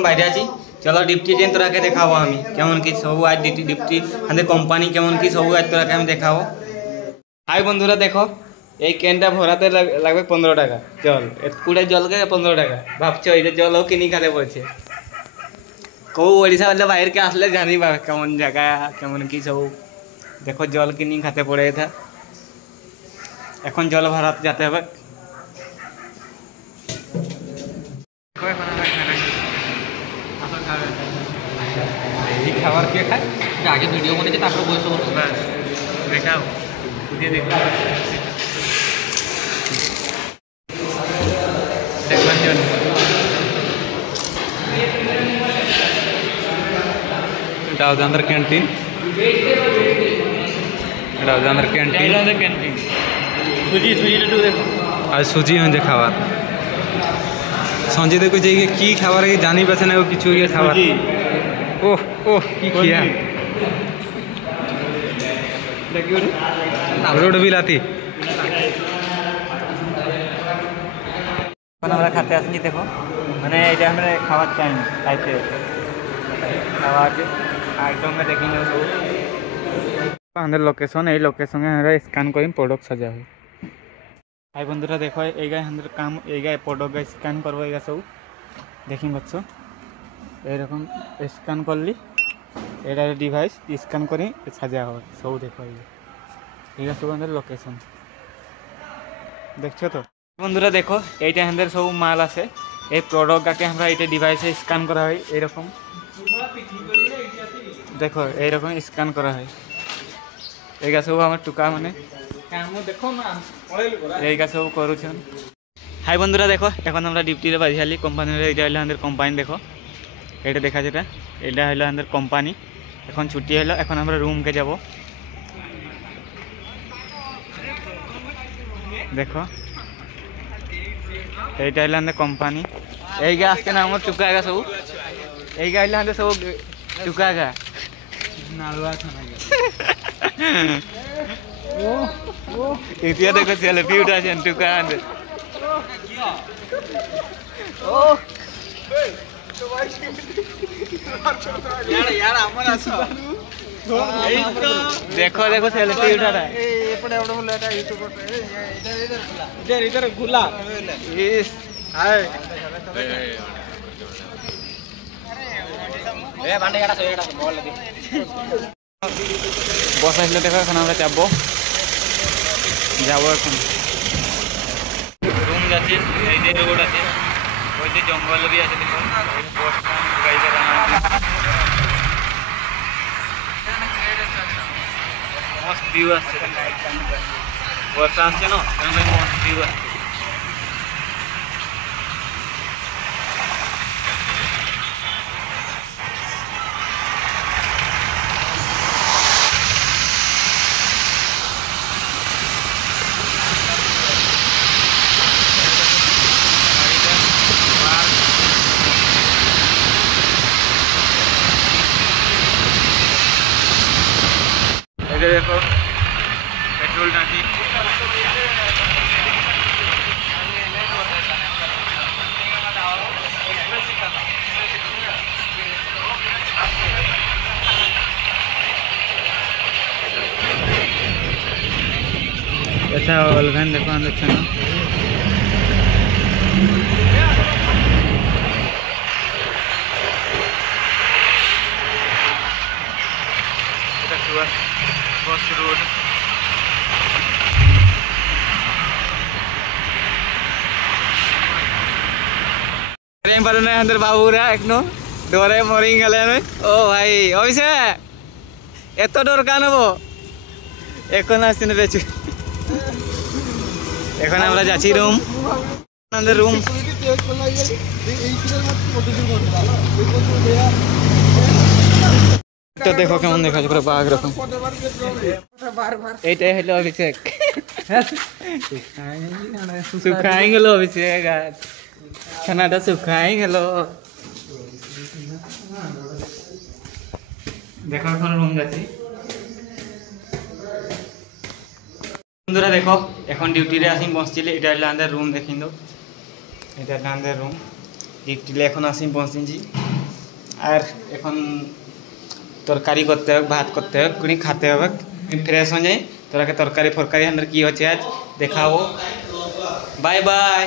এখন বাইরে আছি। চলো ডিপটি যেন তোরাকে দেখাবো আমি কেমন কি সবু আজ ডিপটি আমাদের কোম্পানি কেমন কি সবু আজ তোরাকে আমি দেখাবো। হাই বন্ধুরা দেখো এই ক্যানটা ভরাতে লাগবে 15 টাকা জল, কুড়ে জলকে 15 টাকা। ভাবছো এটা জলও কিনি খাতে পড়ছে। কেউ ওড়িশা বললে বাইরকে আসলে জানিবা কেমন জায়গা কেমন কি সব। দেখো জল কিনি খাতে পড়ে এটা, এখন জল ভরাতে যেতে হবে। খাবার কে খায় আগে ভিডিও করেছে তারপর বসে বসে দেখাও দেখবার জন্য। এটা হচ্ছে আমাদের ক্যান্টিন, এটা হচ্ছে আমাদের ক্যান্টিন। সুজি লাড্ডু দেখো আর সুজি হচ্ছে খাবার। সঞ্জয় দেখো যে কি খাবার জানি পাচ্ছে না কিছু খাবার। ওহ ওহ কি খিয়া রোড বিলাতি। এখন আমরা খাতে আসছি দেখো, মানে এটা আমরা খাবার চাই খাইতে খাওয়া আছে আইটম দেখি আমাদের লোকেশন। এই লোকেশনে আমরা স্ক্যান করি প্রোডক্ট সাজা হয়। হাই বন্ধুরা দেখো এই গায়ে আমাদের কাম এই গায়ে প্রোডক্ট স্ক্যান করবো। এই সব দেখি পাচ্ছ এইরকম স্ক্যান করলি এটা ডিভাইস স্ক্যান করে সাজা হবে সব। দেখো এই সব আমাদের লোকেশন দেখছো তো বন্ধুরা। দেখো এইটা আমাদের সব মাল আছে, এই প্রোডক্টটাকে আমরা এটা ডিভাইসে স্ক্যান করা হয়। এইরকম দেখো এইরকম স্ক্যান করা হয়। এই সব আমার টুকা মানে এই সব করুছেন। হাই বন্ধুরা দেখো এখন আমরা ডিপটিতে বাজিয়ালি কোম্পানির। এটা হলো আমাদের কোম্পানি দেখো, এটা দেখা যেটা এটা হলো আমাদের কোম্পানি। এখন ছুটি হলো, এখন আমরা রুমকে যাব। দেখো এইটা হলো আমাদের কোম্পানি। এই গা আসছে না আমার টুকা গা সব, এই গা হলো আমাদের সব টুকা গা নাড়ুয়া খানা। এতিয়া দেখো সেলফি উঠাছেন টুকা আমাদের। देखो देखो सेल्फी उठा रहा है। इधर खुला बस আসলে দেখো এখন আমরা যাবো এখন রুম যাচ্ছে। এই যে রোড আছে ওই যে জঙ্গল भी আছে দেখো मस्त व्यू আসছে বর্ষা আসছে না মস্ত ভিউ আসছে। देखो पेट्रोल टाकी अच्छा ओलभेन देखो अंदर अच्छा ना बस रोड अंदर बाबूरा एक डरे मरी गले ओ भाई अभिषे एत डर क्या नब এখন আমরা যাচ্ছি রুম আমাদের রুম। তো দেখো কেমন দেখা যাচ্ছে পুরো বাঘ রকম। এইটাই হলো অভিষেক শুকাই গেল অভিষেক খানাটা শুকাই গেল। দেখো এখন রুম যাচ্ছি। বন্ধুরা দেখো এখন ডিউটিরে আসি পৌঁছছিলি। এটা হলো আমাদের রুম, দেখি তো এটা হলো আমাদের রুম। ডিউটিলে এখন আসি পৌঁছিছি। আর এখন তরকারি করতে হবে, ভাত করতে হবে, কুনি খাতে হবে। ফ্রেশ হয়ে যাই, তোরাকে তরকারি ফরকারি হান্ডার কি হচ্ছে আজ দেখাবো। Bye bye.